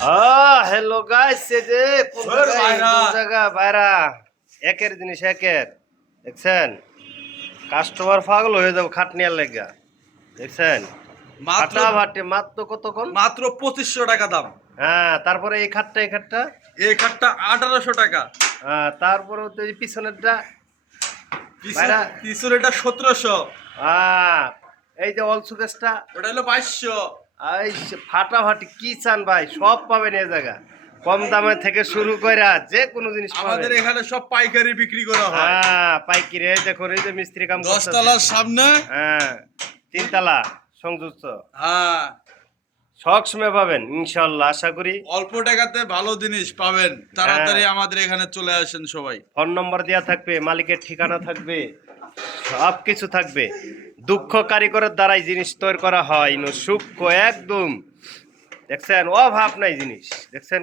Hello guys, এই যে কোন জায়গা বাইরা একের জিনিস একের দেখছেন। কাস্টমার পাগল হয়ে যাবো খাটনিয়ার লেগা দেখছেন। ফাটাফাটি মাত্র কতক্ষণ, মাত্র 2500 টাকা দাম। হ্যাঁ, তারপরে এই খাটটা এই খাটটা 1800 টাকা। হ্যাঁ, তারপরে তো এই পিছনেরটা পিছনেরটা 1700। হ্যাঁ, এই যে অল সুকেসটা ওটা হলো 2200। এই ফাটাফাটি কি চান ভাই, সব পাবেন এই জায়গা। কম দামে থেকে শুরু করে যে কোনো জিনিস আমাদের এখানে সব পাইকারি বিক্রি করা হয়। হ্যাঁ, পাইকারি। এই দেখুন, এই যে মিস্ত্রি কাম 10 তলার সামনে, হ্যাঁ 3 তলা সংযুক্ত। হ্যাঁ, সবসময় পাবেন ইনশাআল্লাহ, আশা করি অল্প টাকাতে ভালো জিনিস পাবেন। তাড়াতাড়ি আমাদের এখানে চলে আসেন সবাই। ফোন নম্বর দেওয়া থাকবে, মালিকের ঠিকানা থাকবে, সব কিছু থাকবে। দুঃখ কারিগরের দ্বারাই জিনিস তৈরি করা হয়, সূক্ষ্ম একদম। দেখছেন, অভাব নাই জিনিস। দেখছেন,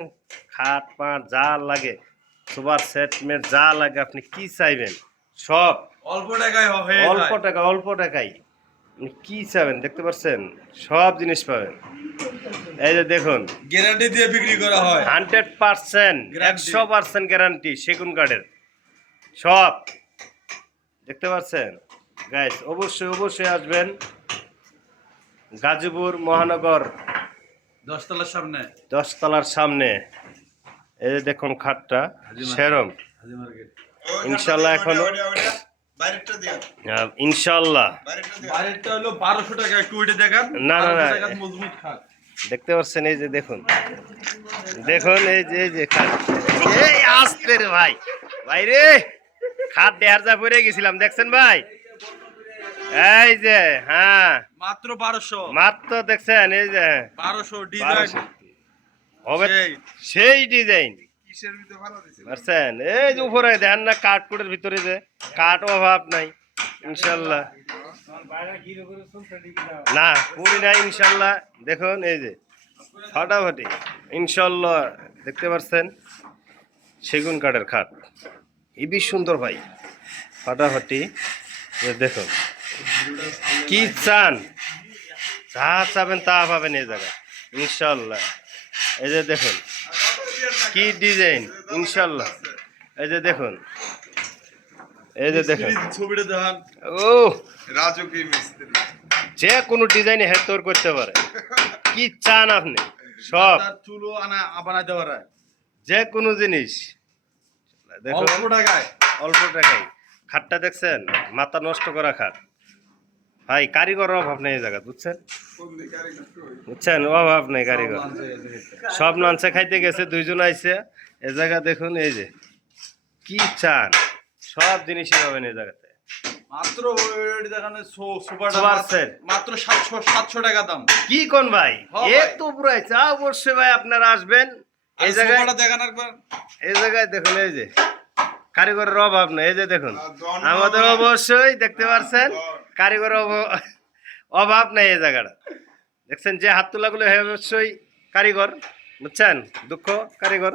খাট পাট যা লাগে, সুপার সেটমেন্ট যা লাগে, আপনি কি চাইবেন সব অল্প টাকায় অল্প টাকায় আপনি কি চাইবেন দেখতে পাচ্ছেন, সব জিনিস পাবেন। এই যে দেখুন, গ্যারান্টি দিয়ে বিক্রি করা হয়। 100% 100% গ্যারান্টি সেগুন কাঠের সব দেখতে পাচ্ছেন গাইস। অবশ্যই আসবেন গাজীপুর মহানগর 10 তলার সামনে। 10 তলার সামনে। এই যে দেখুন খাটটা সেরম ইনশাল্লাহ। এখনো ইনশাল্লাহ বাইরেরটা হলো 1200 টাকা। একটু ওইটা দেখান। না মজবুত খাট দেখতে পাচ্ছেন। এই যে দেখুন এই যে খাট, এই আসতে রে ভাই, ভাই রে খাট দেহার যা পড়ে গেছিলাম দেখছেন ভাই। এই যে হ্যাঁ, মাত্র 1200। মাত্র দেখছেন, এই যে 1200 ডিজাইন হবে, সেই ডিজাইন পারছেন। এই যে উপরে দেখেন না, কাঠকুটের ভিতরে যে কাঠ, অভাব নাই ইনশাল্লাহ। না পুরি নাই ইনশাল্লাহ। দেখুন এই যে ফাটাফাটি ইনশাল্লাহ, দেখতে পাচ্ছেন সেগুন কাঠের খাট, হেবি সুন্দর ভাই, ফাটাফাটি। দেখুন কি চান, যা চাবেন তা পাবেন এই জায়গায় ইনশাল্লাহ। এই যে দেখুন কি ডিজাইন ইনশাল্লাহ। এই যে দেখুন, এই যে দেখুন ছবিটা দেখান। ও যে কোনো ডিজাইনে হেড তৈরি করতে পারে, কি চান আপনি সব, চুলো বানাইতে পারে যে কোনো জিনিস। দেখুন অল্প টাকায় খাটটা দেখছেন, মাথা নষ্ট করা খাট ভাই। কারিগর অভাব নেই এই জায়গা, বুঝছেন অভাব নেই কারিগর। সব নানসে খাইতে গেছে, 2 জন আইছে এ জায়গা। দেখুন এই যে কি চান, সব জিনিসই পাবেন এই জায়গাতে। মাত্র মাত্র 700 টাকা দাম। কি কোন ভাই, এত পুরাই চা। অবশ্যই ভাই আপনারা আসবেন এই জায়গায়। এই জায়গায় দেখুন, এই যে কারিগরের অভাব নেই। এই যে দেখুন, আমাদের অবশ্যই দেখতে পাচ্ছেন কারিগরের অভাব নেই এই জায়গাটা। দেখছেন যে হাত তোলাগুলো অবশ্যই কারিগর, বুঝছেন, দুঃখ কারিগর,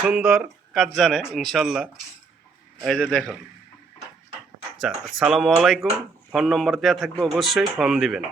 সুন্দর কাজ জানে ইনশাল্লাহ। এই যে দেখুন। আচ্ছা, আসসালামু আলাইকুম। ফোন নম্বর দেওয়া থাকবে, অবশ্যই ফোন দিবেন।